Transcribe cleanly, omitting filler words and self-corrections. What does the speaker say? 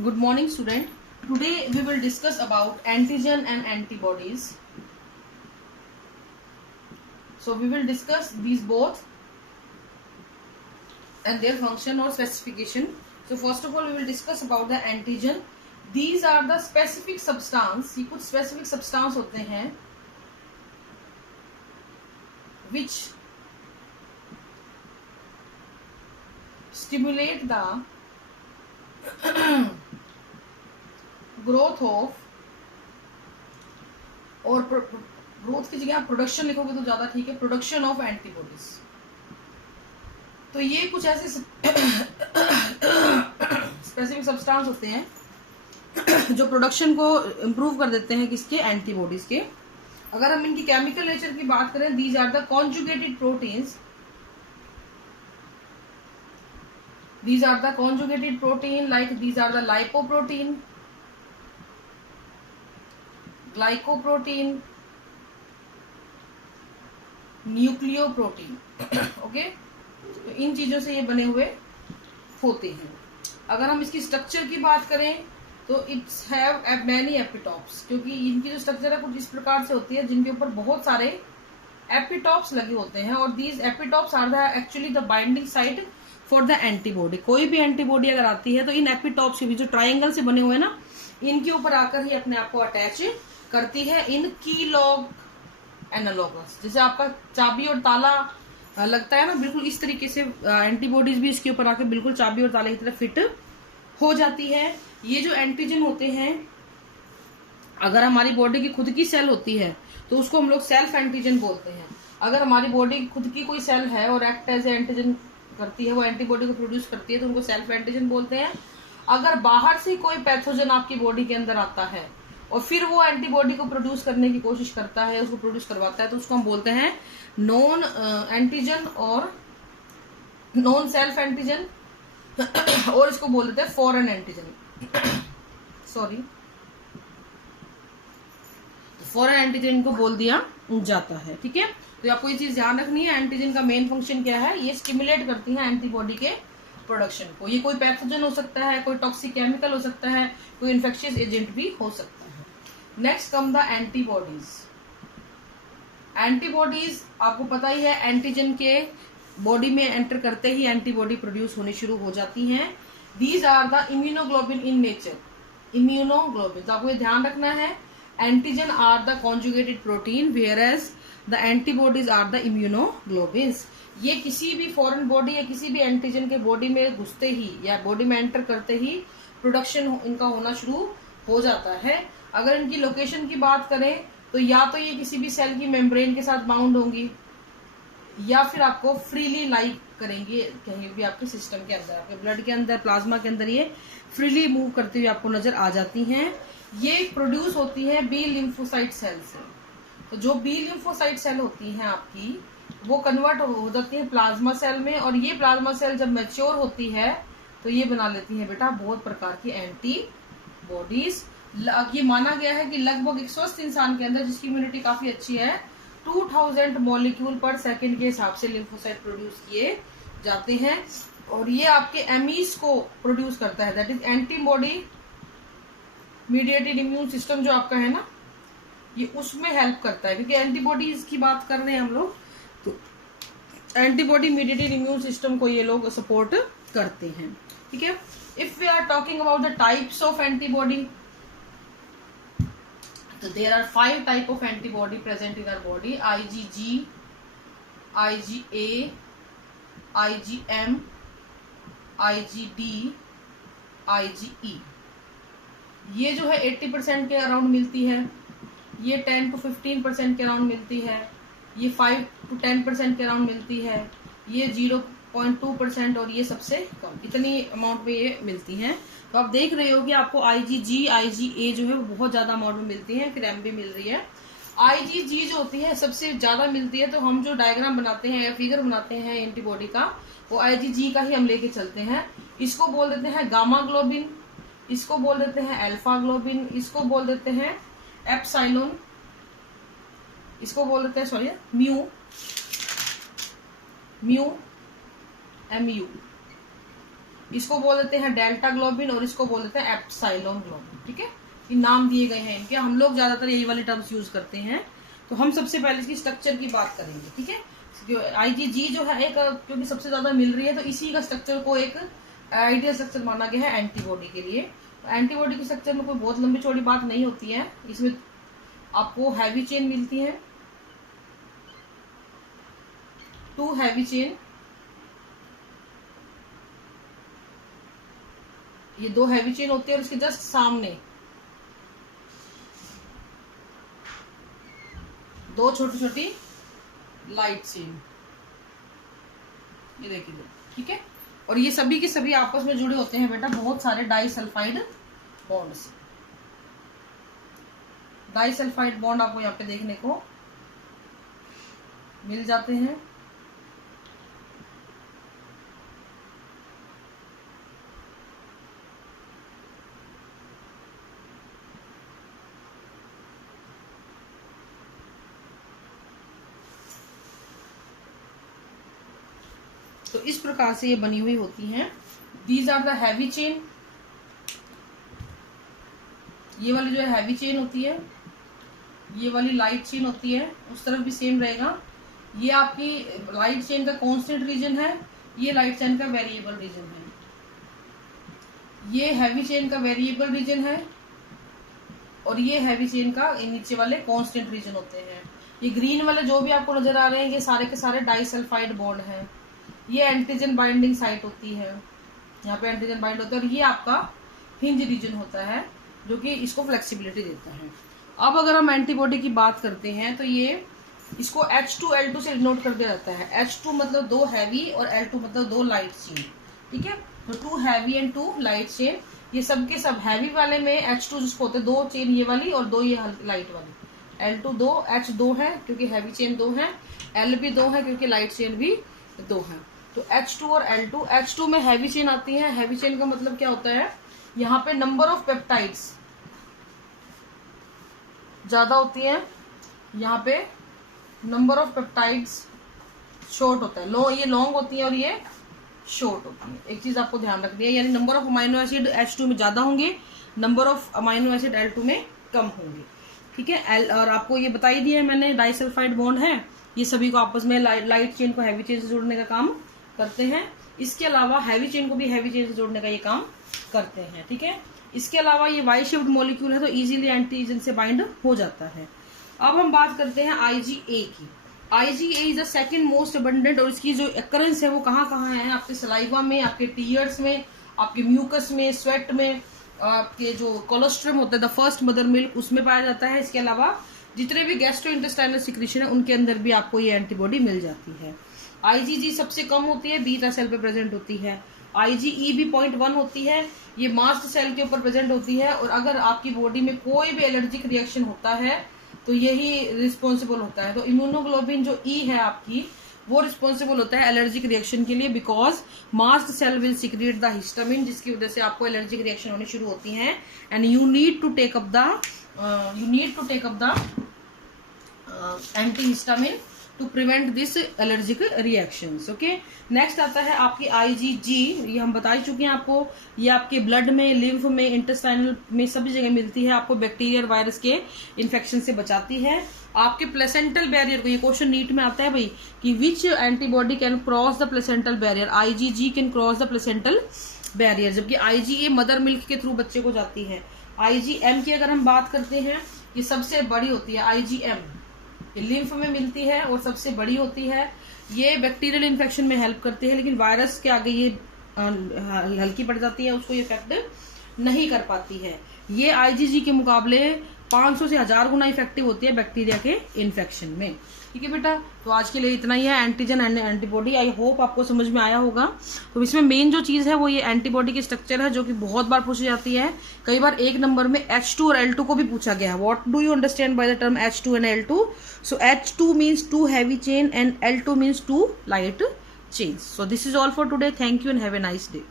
Good morning, student. Today we will discuss about antigen and antibodies. So we will discuss these both and their function or specification. So first of all we will discuss about the antigen. These are the specific substance. ये कुछ specific substance होते हैं which stimulate the growth of, और growth की जगह आप production लिखोगे तो ज्यादा ठीक है, प्रोडक्शन ऑफ एंटीबॉडीज। तो ये कुछ ऐसे स्पेसिफिक सब्सटेंस होते हैं जो प्रोडक्शन को इम्प्रूव कर देते हैं किसके, एंटीबॉडीज के। अगर हम इनकी केमिकल नेचर की बात करें, these are the conjugated proteins, these are the conjugated protein, like these are the lipoprotein, glycoprotein, nucleoprotein. Okay, तो इन चीजों से ये बने हुए होते हैं। अगर हम इसकी स्ट्रक्चर की बात करें तो इट्स हैव मैनी एपिटॉप्स, क्योंकि इनकी जो स्ट्रक्चर है कुछ इस प्रकार से होती है जिनके ऊपर बहुत सारे एपिटॉप्स लगे होते हैं, और these epitopes are the actually the binding site for the antibody. कोई भी एंटीबॉडी अगर आती है तो इन एपिटॉप्स के बीच जो ट्रायंगल से बने हुए हैं ना, इनके ऊपर आकर ही अपने आप को अटैच करती है इन की लॉग एनालॉगस। जैसे आपका चाबी और ताला लगता है ना, बिल्कुल इस तरीके से एंटीबॉडीज भी इसके ऊपर आकर बिल्कुल चाबी और ताले की तरह फिट हो जाती है। ये जो एंटीजन होते हैं, अगर हमारी बॉडी की खुद की सेल होती है तो उसको हम लोग सेल्फ एंटीजन बोलते हैं। अगर हमारी बॉडी की खुद की कोई सेल है और एक्ट एज एंटीजन करती है, वो एंटीबॉडी को प्रोड्यूस करती है, तो उनको सेल्फ एंटीजन बोलते हैं। अगर बाहर से कोई पैथोजन आपकी बॉडी के अंदर आता है और फिर वो एंटीबॉडी को प्रोड्यूस करने की कोशिश करता है, उसको प्रोड्यूस करवाता है, तो उसको हम बोलते हैं नॉन एंटीजन और नॉन सेल्फ एंटीजन, और इसको बोल देते हैं foreign antigen. Sorry, foreign antigen को बोल दिया जाता है। ठीक है, तो आपको ये चीज ध्यान रखनी है, एंटीजन का मेन फंक्शन क्या है, ये स्टिमुलेट करती है एंटीबॉडी के प्रोडक्शन को। ये कोई पैथोजन हो सकता है, कोई टॉक्सिक केमिकल हो सकता है, कोई इन्फेक्शियस एजेंट भी हो सकता है। Next come the antibodies. Antibodies आपको पता ही है, एंटीजन के बॉडी में एंटर करते ही एंटीबॉडी प्रोड्यूस होनी शुरू हो जाती हैं। These are the immunoglobin in nature. Immunoglobin, तो आपको ये ध्यान रखना है, antigen are the conjugated protein whereas the antibodies are the immunoglobins. ये किसी भी फॉरेन बॉडी या किसी भी एंटीजन के बॉडी में घुसते ही या बॉडी में एंटर करते ही प्रोडक्शन इनका होना शुरू हो जाता है। अगर इनकी लोकेशन की बात करें तो या तो ये किसी भी सेल की मेम्ब्रेन के साथ बाउंड होंगी, या फिर आपको फ्रीली लाई करेंगे कहीं भी आपके सिस्टम के अंदर, आपके ब्लड के अंदर, प्लाज्मा के अंदर ये फ्रीली मूव करते हुए आपको नजर आ जाती हैं। ये प्रोड्यूस होती है बी लिम्फोसाइट सेल से। तो जो बी लिम्फोसाइट सेल होती हैं आपकी, वो कन्वर्ट हो जाती है प्लाज्मा सेल में, और ये प्लाज्मा सेल जब मैच्योर होती है तो ये बना लेती है बेटा बहुत प्रकार की एंटीबॉडीज। ये माना गया है कि लगभग एक स्वस्थ इंसान के अंदर, जिसकी इम्यूनिटी काफी अच्छी है, 2000 मॉलिक्यूल पर सेकेंड के हिसाब से लिम्फोसाइट प्रोड्यूस किए जाते हैं, और ये आपके एमीज को प्रोड्यूस करता है, that is antibody mediated immune system जो आपका है ना, ये उसमें हेल्प करता है, क्योंकि एंटीबॉडीज की बात कर रहे हैं हम लोग, तो एंटीबॉडी मीडिएटेड इम्यून सिस्टम को ये लोग सपोर्ट करते हैं। ठीक है, if we are talking about the types of antibody, तो there are 5 type of antibody present in our body: IgG, IgA, IgM, IgD, IgE। ये जो है 80% के अराउंड मिलती है, ये 10 to 15% के अराउंड मिलती है, ये 5 to 10% के अराउंड मिलती है, ये 0.2%, और ये सबसे कम, इतनी अमाउंट में ये मिलती हैं। तो आप देख रहे हो कि आपको IgG, IgA जो है वो बहुत ज्यादा अमाउंट में मिलती है, फिर M भी मिल रही है। IgG जो होती है सबसे ज्यादा मिलती है, तो हम जो डायग्राम बनाते हैं या फिगर बनाते हैं एंटीबॉडी का, वो IgG का ही हम लेके चलते हैं। इसको बोल देते हैं गामा ग्लोबिन, इसको बोल देते हैं अल्फा ग्लोबिन, इसको बोल देते हैं एप्सिलॉन, इसको बोल देते हैं सॉरी म्यू MU, इसको बोल देते हैं डेल्टा ग्लोबिन और इसको बोल देते हैं एप्सिलॉन ग्लोबिन। ठीक है, ये नाम दिए गए हैं इनके, हम लोग ज्यादातर यही वाले टर्म्स यूज करते हैं। तो हम सबसे पहले इसकी स्ट्रक्चर की बात करेंगे। ठीक है, IgG जो है एक, क्योंकि सबसे ज्यादा मिल रही है तो इसी का स्ट्रक्चर को एक आइडियल स्ट्रक्चर माना गया है एंटीबॉडी के लिए। एंटीबॉडी के स्ट्रक्चर में कोई बहुत लंबी चौड़ी बात नहीं होती है। इसमें आपको हैवी चेन मिलती है, 2 हैवी चेन, ये 2 हैवी चेन होती है और इसके जस्ट सामने 2 छोटी छोटी लाइट चेन, ये देखिए। ठीक है, और ये सभी के सभी आपस में जुड़े होते हैं बेटा बहुत सारे डाइसल्फाइड बॉन्ड से। डाइसल्फाइड बॉन्ड आपको यहाँ पे देखने को मिल जाते हैं। तो इस प्रकार से ये बनी हुई होती हैं। These are the heavy chain, ये वाली जो है हैवी चेन होती है, ये वाली लाइट चेन होती है, उस तरफ भी सेम रहेगा। ये आपकी लाइट चेन का कांस्टेंट रीजन है, ये लाइट चेन का वेरिएबल रीजन है। ये हैवी चेन का वेरिएबल रीजन है और ये हैवी चेन का नीचे वाले कांस्टेंट रीजन होते हैं। ये ग्रीन वाले जो भी आपको नजर आ रहे हैं ये सारे के सारे डाइसल्फाइड बॉन्ड हैं। ये एंटीजन बाइंडिंग साइट होती है, यहाँ पे एंटीजन बाइंड होता है। और ये आपका हिंज रीजन होता है जो कि इसको फ्लेक्सिबिलिटी देता है। अब अगर हम एंटीबॉडी की बात करते हैं तो ये इसको H2L2 से डिनोट कर दिया जाता है। H2 मतलब 2 हैवी और L2 मतलब 2 लाइट चेन। ठीक है, तो 2 हैवी एंड 2 लाइट चेन। ये सब के सब हैवी वाले में H2 जिसको होते हैं 2 चेन ये वाली और 2 ये लाइट वाली। L2 2, H 2 है क्योंकि हैवी चेन 2 है, L भी 2 है क्योंकि लाइट चेन भी 2 है। तो H2 और L2, H2 में हैवी चेन आती है। हैवी चेन का मतलब क्या होता है, यहाँ पे नंबर ऑफ पेप्टाइड्स ज्यादा होती है, यहाँ पे नंबर ऑफ पेप्टाइड्स शॉर्ट होता है। ये लॉन्ग होती है और ये शॉर्ट होती है। एक चीज आपको ध्यान रखनी है, यानी number of amino acid H2 में ज्यादा होंगे, number of amino acid L2 में कम होंगे। ठीक है, और आपको ये बता ही दिया है मैंने, डाइसल्फाइड बॉन्ड है, ये सभी को आपस में लाइट चेन को हैवी चेन से जोड़ने का काम करते हैं। इसके अलावा हैवी चेन को भी हैवी चेन से जोड़ने का ये काम करते हैं। ठीक है, इसके अलावा ये वाई शेप्ड मॉलिक्यूल है तो इजीली एंटीजन से बाइंड हो जाता है। अब हम बात करते हैं IgA की। IgA is the second most abundant, और इसकी जो अकरेंस है वो कहाँ कहाँ है, आपके सलाइवा में, आपके टीयर्स में, आपके म्यूकस में, स्वेट में, आपके जो कोलोस्ट्रम होता है द फर्स्ट मदर मिल्क उसमें पाया जाता है। इसके अलावा जितने भी गैस्ट्रोइंटेस्टाइनल सिक्रीशन है उनके अंदर भी आपको ये एंटीबॉडी मिल जाती है। IgG सबसे कम होती है, बीटा सेल पे प्रेजेंट होती है। IgE भी 0.1 होती है, ये मास्ट सेल के ऊपर प्रेजेंट होती है। और अगर आपकी बॉडी में कोई भी एलर्जिक रिएक्शन होता है तो यही रिस्पॉन्सिबल होता है। तो इम्यूनोग्लोबिन जो E है आपकी वो रिस्पॉन्सिबल होता है एलर्जिक रिएक्शन के लिए, because mast cell will secrete the histamine, जिसकी वजह से आपको एलर्जिक रिएक्शन होनी शुरू होती है। And you need to take up the antihistamine to prevent this allergic reactions. Okay, next आता है आपकी IgG, ये हम बता ही चुके हैं आपको। ये आपके ब्लड में, लिम्फ में, इंटेस्टाइनल में सभी जगह मिलती है, आपको बैक्टीरिया और वायरस के इन्फेक्शन से बचाती है। आपके प्लेसेंटल बैरियर को, ये क्वेश्चन नीट में आता है भाई कि which antibody can cross the placental barrier. IgG can cross the placental barrier, जबकि IgA मदर मिल्क के थ्रू बच्चे को जाती है। IgM की अगर हम बात करते हैं, ये सबसे बड़ी होती है IgM, ये लिम्फ में मिलती है और सबसे बड़ी होती है। ये बैक्टीरियल इन्फेक्शन में हेल्प करती है, लेकिन वायरस के आगे ये हल्की पड़ जाती है, उसको ये इफेक्ट नहीं कर पाती है। ये IgG के मुकाबले 500 से 1000 गुना इफेक्टिव होती है बैक्टीरिया के इन्फेक्शन में। ठीक है बेटा, तो आज के लिए इतना ही है antigen and antibody. I hope आपको समझ में आया होगा। तो इसमें मेन जो चीज है वो ये एंटीबॉडी की स्ट्रक्चर है, जो कि बहुत बार पूछी जाती है। कई बार 1 नंबर में H2 और L2 को भी पूछा गया है। What do you understand by the term H2 and L2? So H2 means 2 heavy chain and L2 means 2 light chains. So this is all for today. Thank you and have a nice day.